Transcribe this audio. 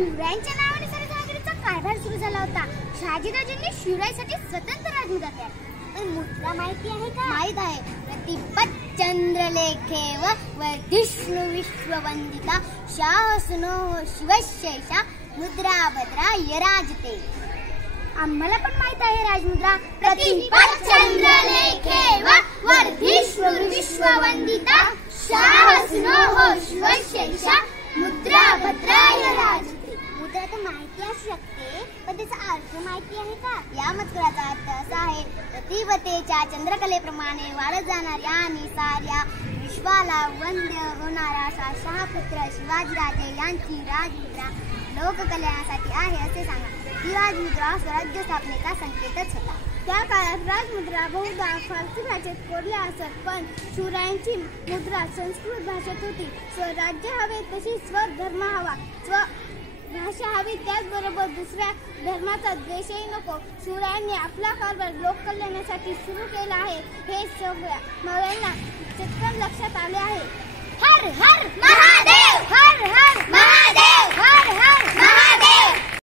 शिवरायांच्या नावाने सरकारचा कारभार सुरू झाला होता. शहाजीराजांनी शिवरायांसाठी स्वतंत्र राजमुद्रा तयार केली. पण मुद्रा माहिती आहे का? माहित आहे. प्रतिपत चंद्रलेखे व वर्धिष्णु विश्ववंदिता शाह सुनो शिवशेषा मुद्रा भद्रा यराजते. आम्हाला पण माहित आहे राजमुद्रा. प्रतिपत चंद्रलेखे व वर्धिष्णु विश्ववंदिता शाह सुनो शिवशेषा मुद्रा भद्रा यराजते. मुद्रा तर माहिती असू शकते, पण त्याचा अर्थ माहिती आहे का? या मजकुराचा अर्थ असा आहे, प्रतिभतेच्या चंद्रकलेप्रमाणे वाढत जाणाऱ्या आणि साऱ्या विश्वाला वंद्य होणारा असा शहापुत्र शिवाजीराजे यांची राजमुद्रा लोककल्याणासाठी आहे असे सांगा. ही राजमुद्रा स्वराज्य स्थापनेचा संकेतच होता. त्या काळात राजमुद्रा बहुधा फारसी भाषेत कोरल्या असत, पण शिवरायांची मुद्रा संस्कृत भाषेत होती. स्वराज्य हवे तशी स्वधर्म हवा, भाषा हवी, त्याचबरोबर दुसऱ्या धर्माचा द्वेषही नको. शिवरायांनी आपला कारभार लोककल्याणासाठी सुरू केला आहे हे सगळ्या नव्यांना चटकन लक्षात आले आहे. हर हर